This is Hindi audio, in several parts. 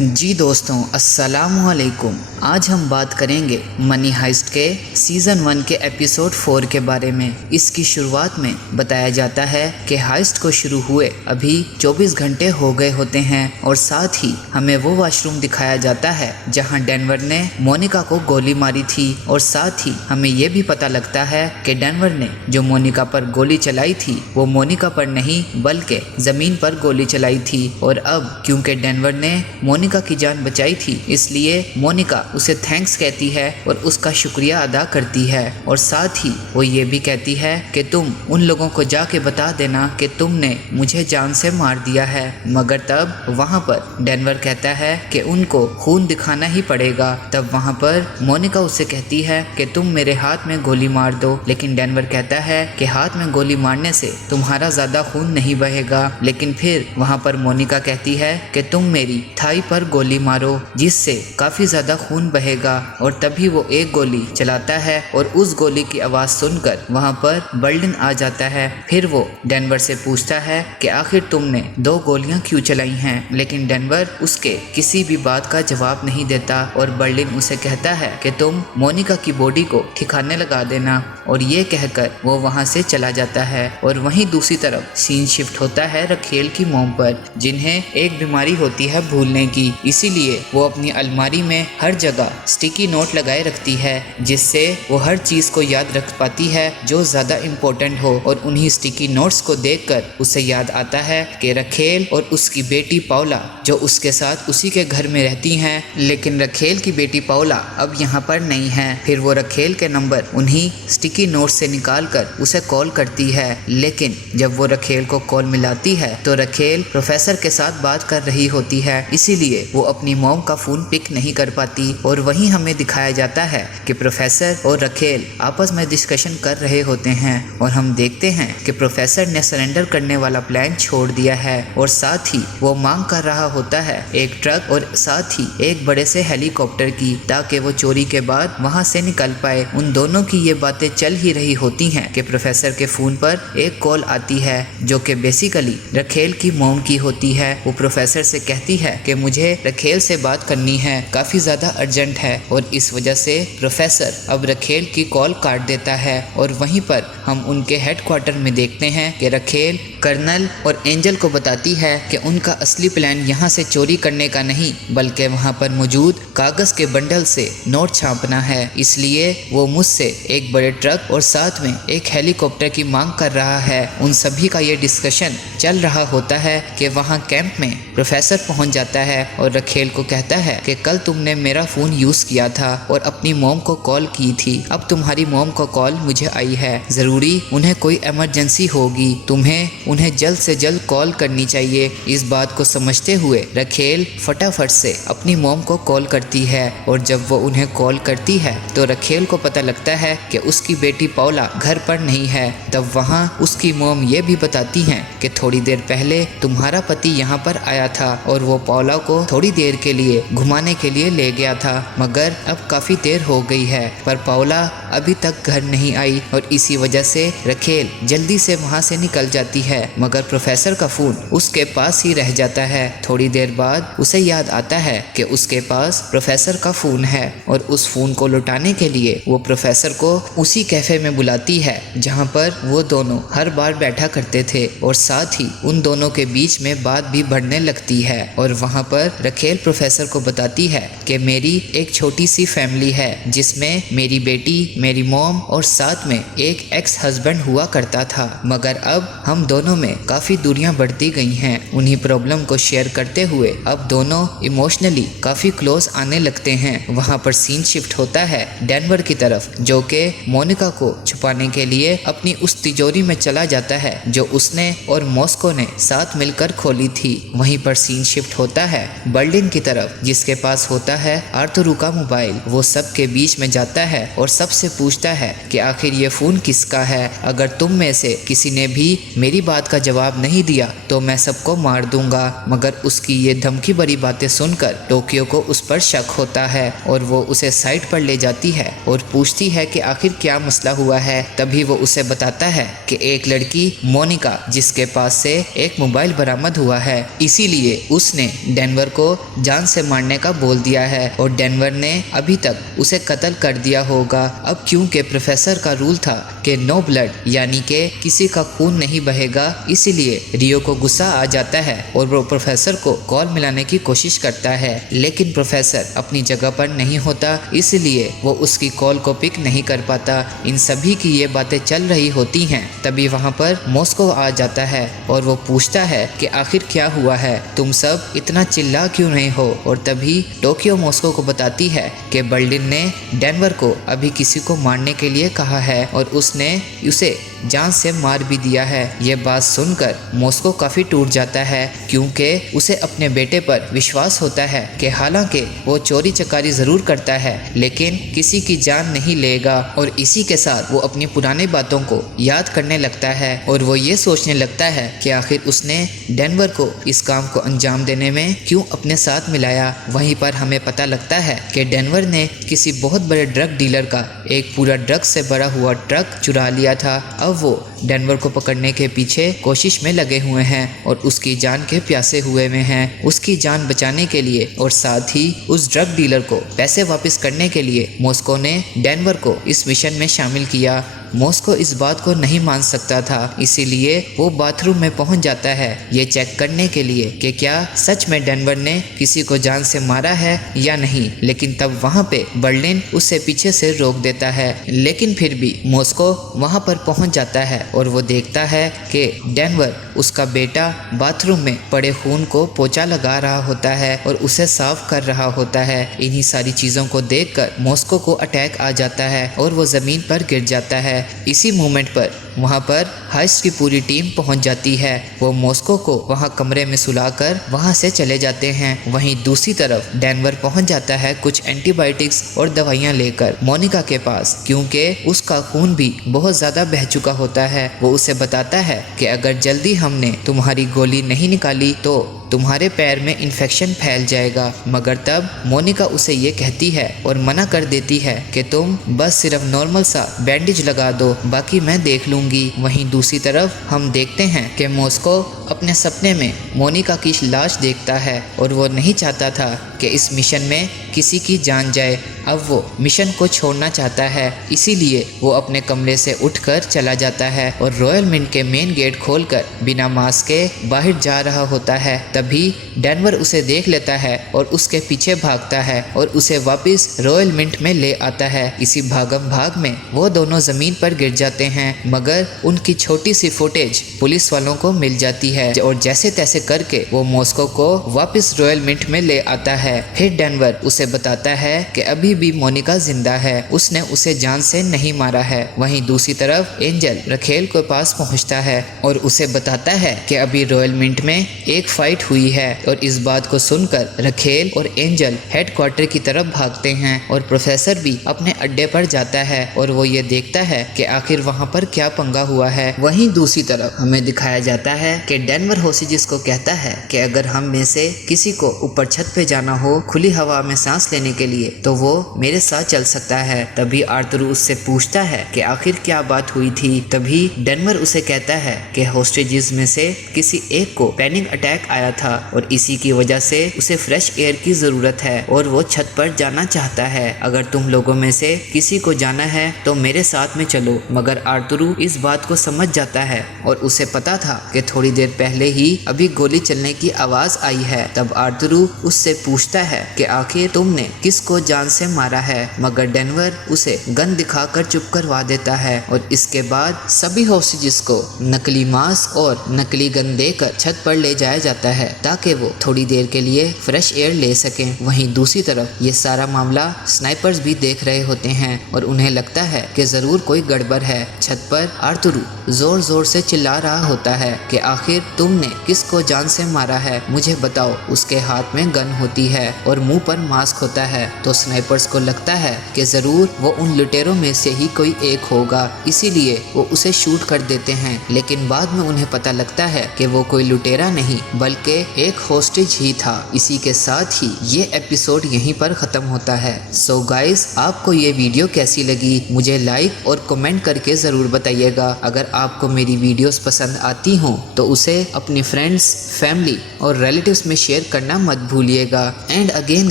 जी दोस्तों, अस्सलामुअलैकुम। आज हम बात करेंगे मनी हाइस्ट के सीज़न 1 के एपिसोड 4 के बारे में। इसकी शुरुआत में बताया जाता है कि हाइस्ट को शुरू हुए अभी 24 घंटे हो गए होते हैं और साथ ही हमें वो वॉशरूम दिखाया जाता है जहां डेनवर ने मोनिका को गोली मारी थी और साथ ही हमें ये भी पता लगता है कि डेनवर ने जो मोनिका पर गोली चलाई थी वो मोनिका पर नहीं बल्कि ज़मीन पर गोली चलाई थी। और अब क्योंकि डेनवर ने मोनिका की जान बचाई थी इसलिए मोनिका उसे थैंक्स कहती है और उसका शुक्रिया अदा करती है और साथ ही वो ये भी कहती है कि तुम उन लोगों को जाके बता देना कि तुमने मुझे जान से मार दिया है। मगर तब वहाँ पर डेनवर कहता है कि उनको खून दिखाना ही पड़ेगा। तब वहाँ पर मोनिका उससे कहती है कि तुम मेरे हाथ में गोली मार दो, लेकिन डेनवर कहता है कि हाथ में गोली मारने से तुम्हारा ज़्यादा खून नहीं बहेगा। लेकिन फिर वहाँ पर मोनिका कहती है कि तुम मेरी थाई पर गोली मारो जिससे काफ़ी ज़्यादा खून बहेगा। और तभी वो एक गोली चलाता है और उस गोली की आवाज़ सुनकर वहाँ पर बर्लिन आ जाता है। फिर वो डेनवर से पूछता है कि आखिर तुमने 2 गोलियाँ क्यों चलाई हैं, लेकिन डेनवर उसके किसी भी बात का जवाब नहीं देता और बर्लिन उसे कहता है कि तुम मोनिका की बॉडी को ठिकाने लगा देना। और ये कहकर वो वहाँ से चला जाता है। और वहीं दूसरी तरफ सीन शिफ्ट होता है रखेल की मॉम पर, जिन्हें एक बीमारी होती है भूलने की। इसीलिए वो अपनी अलमारी में हर जगह स्टिकी नोट लगाए रखती है जिससे वो हर चीज़ को याद रख पाती है जो ज़्यादा इम्पोर्टेंट हो। और उन्हीं स्टिकी नोट्स को देखकर उसे याद आता है कि रखेल और उसकी बेटी पाउला जो उसके साथ उसी के घर में रहती हैं, लेकिन रखेल की बेटी पाउला अब यहाँ पर नहीं है। फिर वो रखेल के नंबर उन्हीं स्टिकी नोट से निकाल कर उसे कॉल करती है, लेकिन जब वो रखेल को कॉल मिलाती है तो रखेल प्रोफेसर के साथ बात कर रही होती है, इसीलिए वो अपनी मॉम का फ़ोन पिक नहीं कर पाती। और वहीं हमें दिखाया जाता है कि प्रोफेसर और रखेल आपस में डिस्कशन कर रहे होते हैं और हम देखते हैं कि प्रोफेसर ने सरेंडर करने वाला प्लान छोड़ दिया है और साथ ही वो मांग कर रहा होता है एक ट्रक और साथ ही एक बड़े से हेलीकॉप्टर की, ताकि वो चोरी के बाद वहाँ से निकल पाए। उन दोनों की ये बातें चल ही रही होती हैं कि प्रोफेसर के फ़ोन पर एक कॉल आती है जो कि बेसिकली रखेल की मॉम की होती है। वो प्रोफेसर से कहती है कि मुझे रखेल से बात करनी है, काफ़ी ज़्यादा अर्जेंट है। और इस वजह से प्रोफेसर अब रखेल की कॉल काट देता है। और वहीं पर हम उनके हेडक्वार्टर में देखते हैं कि रखेल कर्नल और एंजल को बताती है कि उनका असली प्लान यहाँ से चोरी करने का नहीं बल्कि वहाँ पर मौजूद कागज़ के बंडल से नोट छापना है। इसलिए वो मुझसे एक बड़े ट्रक और साथ में एक हेलीकॉप्टर की मांग कर रहा है। उन सभी का ये डिस्कशन चल रहा होता है कि वहाँ कैंप में प्रोफेसर पहुँच जाता है और रखेल को कहता है कि कल तुमने मेरा फ़ोन यूज़ किया था और अपनी मॉम को कॉल की थी, अब तुम्हारी मॉम को कॉल मुझे आई है, ज़रूरी उन्हें कोई इमरजेंसी होगी, तुम्हें उन्हें जल्द से जल्द कॉल करनी चाहिए। इस बात को समझते हुए रखेल फटाफट से अपनी मॉम को कॉल करती है और जब वो उन्हें कॉल करती है तो रखेल को पता लगता है कि उसकी बेटी पाउला घर पर नहीं है। तब वहाँ उसकी मॉम ये भी बताती हैं कि थोड़ी देर पहले तुम्हारा पति यहाँ पर आया था और वो पाउला को थोड़ी देर के लिए घुमाने के लिए ले गया था, मगर अब काफ़ी देर हो गई है पर पाउला अभी तक घर नहीं आई और इसी वजह से रखेल जल्दी से वहाँ से निकल जाती है। मगर प्रोफेसर का फ़ोन उसके पास ही रह जाता है। थोड़ी देर बाद उसे याद आता है कि उसके पास प्रोफेसर का फ़ोन है और उस फ़ोन को लौटाने के लिए वो प्रोफेसर को उसी कैफ़े में बुलाती है जहाँ पर वो दोनों हर बार बैठा करते थे और साथ ही उन दोनों के बीच में बात भी बढ़ने लगती है। और वहाँ पर रखेल प्रोफेसर को बताती है कि मेरी एक छोटी सी फैमिली है जिसमें मेरी बेटी, मेरी मॉम और साथ में एक एक्स हस्बैंड हुआ करता था, मगर अब हम दोनों में काफ़ी दूरियां बढ़ती गई हैं। उन्हीं प्रॉब्लम को शेयर करते हुए अब दोनों इमोशनली काफ़ी क्लोज आने लगते हैं। वहाँ पर सीन शिफ्ट होता है डेनवर की तरफ जो कि मोनिका को छुपाने के लिए अपनी उस तिजोरी में चला जाता है जो उसने और मॉस्को ने साथ मिलकर खोली थी। वहीं पर सीन शिफ्ट होता है बर्लिन की तरफ जिसके पास होता है आर्थुरू का मोबाइल। वो सबके बीच में जाता है और सबसे पूछता है कि आखिर ये फ़ोन किसका है, अगर तुम में से किसी ने भी मेरी बात बात का जवाब नहीं दिया तो मैं सबको मार दूंगा। मगर उसकी ये धमकी भरी बातें सुनकर टोक्यो को उस पर शक होता है और वो उसे साइड पर ले जाती है और पूछती है कि आखिर क्या मसला हुआ है। तभी वो उसे बताता है कि एक लड़की मोनिका जिसके पास से एक मोबाइल बरामद हुआ है, इसीलिए उसने डेनवर को जान से मारने का बोल दिया है और डेनवर ने अभी तक उसे कत्ल कर दिया होगा। अब क्योंकि प्रोफेसर का रूल था कि नो ब्लड यानी कि किसी का खून नहीं बहेगा, इसीलिए रियो को गुस्सा आ जाता है और वो प्रोफेसर को कॉल मिलाने की कोशिश करता है, लेकिन प्रोफेसर अपनी जगह पर नहीं होता, इसलिए वो उसकी कॉल को पिक नहीं कर पाता। इन सभी की ये बातें चल रही होती हैं, तभी वहाँ पर मॉस्को आ जाता है और वो पूछता है कि आखिर क्या हुआ है, तुम सब इतना चिल्ला क्यों नहीं हो। और तभी टोक्यो मॉस्को को बताती है कि बर्लिन ने डेनवर को अभी किसी को मारने के लिए कहा है और उसने उसे जान से मार भी दिया है। ये बात सुनकर मॉस्को काफ़ी टूट जाता है क्योंकि उसे अपने बेटे पर विश्वास होता है कि हालांकि वो चोरी चकारी ज़रूर करता है लेकिन किसी की जान नहीं लेगा। और इसी के साथ वो अपनी पुरानी बातों को याद करने लगता है और वो ये सोचने लगता है कि आखिर उसने डेनवर को इस काम को अंजाम देने में क्यों अपने साथ मिलाया। वहीं पर हमें पता लगता है कि डेनवर ने किसी बहुत बड़े ड्रग डीलर का एक पूरा ड्रग से भरा हुआ ट्रक चुरा लिया था। अब वो डेनवर को पकड़ने के पीछे कोशिश में लगे हुए हैं और उसकी जान के प्यासे हुए में हैं। उसकी जान बचाने के लिए और साथ ही उस ड्रग डीलर को पैसे वापस करने के लिए मॉस्को ने डेनवर को इस मिशन में शामिल किया। मॉस्को इस बात को नहीं मान सकता था, इसीलिए वो बाथरूम में पहुंच जाता है ये चेक करने के लिए कि क्या सच में डेनवर ने किसी को जान से मारा है या नहीं। लेकिन तब वहां पे बर्लिन उसे पीछे से रोक देता है, लेकिन फिर भी मॉस्को वहां पर पहुंच जाता है और वो देखता है कि डेनवर उसका बेटा बाथरूम में पड़े खून को पोछा लगा रहा होता है और उसे साफ कर रहा होता है। इन्हीं सारी चीज़ों को देखकर मॉस्को को अटैक आ जाता है और वो ज़मीन पर गिर जाता है। इसी मोमेंट पर वहाँ पर हाइस्ट की पूरी टीम पहुँच जाती है। वो मॉस्को को वहाँ कमरे में सुलाकर वहाँ से चले जाते हैं। वहीं दूसरी तरफ डेनवर पहुँच जाता है कुछ एंटीबायोटिक्स और दवाइयाँ लेकर मोनिका के पास, क्योंकि उसका खून भी बहुत ज़्यादा बह चुका होता है। वो उसे बताता है कि अगर जल्दी हमने तुम्हारी गोली नहीं निकाली तो तुम्हारे पैर में इन्फेक्शन फैल जाएगा। मगर तब मोनिका उसे ये कहती है और मना कर देती है कि तुम बस सिर्फ नॉर्मल सा बैंडेज लगा दो, बाकी मैं देख लूँगी। वहीं दूसरी तरफ हम देखते हैं कि मॉस्को अपने सपने में मोनिका की लाश देखता है और वो नहीं चाहता था कि इस मिशन में किसी की जान जाए। अब वो मिशन को छोड़ना चाहता है, इसीलिए वो अपने कमरे से उठकर चला जाता है और रॉयल मिंट के मेन गेट खोलकर बिना मास्क के बाहर जा रहा होता है। तभी डेनवर उसे देख लेता है और उसके पीछे भागता है और उसे वापस रॉयल मिंट में ले आता है। इसी भागम भाग में वो दोनों जमीन पर गिर जाते हैं, मगर उनकी छोटी सी फुटेज पुलिस वालों को मिल जाती है और जैसे तैसे करके वो मॉस्को को वापस रॉयल मिंट में ले आता है। फिर डेनवर उसे बताता है कि अभी भी मोनिका जिंदा है, उसने उसे जान से नहीं मारा है। वहीं दूसरी तरफ एंजल रखेल के पास पहुंचता है और उसे बताता है कि अभी रॉयल मिंट में एक फाइट हुई है। और इस बात को सुनकर रखेल और एंजल हेडक्वार्टर की तरफ भागते हैं और प्रोफेसर भी अपने अड्डे पर जाता है और वो ये देखता है कि आखिर वहाँ पर क्या पंगा हुआ है। वहीं दूसरी तरफ हमें दिखाया जाता है कि डेनवर होसिजिस को कहता है कि अगर हम में से किसी को ऊपर छत पे जाना हो खुली हवा में सांस लेने के लिए तो वो मेरे साथ चल सकता है। तभी आर्थर उससे पूछता है कि आखिर क्या बात हुई थी। तभी डेनवर उसे कहता है कि होस्टेजेस में से किसी एक को पैनिक अटैक आया था और इसी की वजह से उसे फ्रेश एयर की जरूरत है और वो छत पर जाना चाहता है। अगर तुम लोगों में से किसी को जाना है तो मेरे साथ में चलो। मगर आर्थुरू इस बात को समझ जाता है और उसे पता था कि थोड़ी देर पहले ही अभी गोली चलने की आवाज आई है। तब आर्थुरू उससे पूछता है कि आखिर तुमने किसको जान से मारा है, मगर डेनवर उसे गन दिखाकर चुप करवा देता है और इसके बाद सभी होस्टेजेस को नकली मास्क और नकली गन देकर छत पर ले जाया जाता है ताकि वो थोड़ी देर के लिए फ्रेश एयर ले सकें। वहीं दूसरी तरफ ये सारा मामला स्नाइपर्स भी देख रहे होते हैं और उन्हें लगता है कि जरूर कोई गड़बड़ है। छत पर आर्थुरू जोर जोर से चिल्ला रहा होता है कि आखिर तुमने किसको जान से मारा है, मुझे बताओ। उसके हाथ में गन होती है और मुंह पर मास्क होता है। तो स्नाइपर रोबर्ट्स को लगता है कि ज़रूर वो उन लुटेरों में से ही कोई एक होगा, इसीलिए वो उसे शूट कर देते हैं। लेकिन बाद में उन्हें पता लगता है कि वो कोई लुटेरा नहीं बल्कि एक होस्टेज ही था। इसी के साथ ही ये एपिसोड यहीं पर ख़त्म होता है। सो गाइस, आपको ये वीडियो कैसी लगी मुझे लाइक और कमेंट करके ज़रूर बताइएगा। अगर आपको मेरी वीडियोस पसंद आती हों तो उसे अपनी फ्रेंड्स, फैमिली और रिलेटिव्स में शेयर करना मत भूलिएगा। And again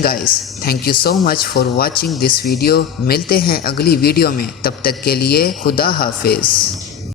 guys, thank you so much for watching this video. मिलते हैं अगली वीडियो में, तब तक के लिए खुदा हाफिज़।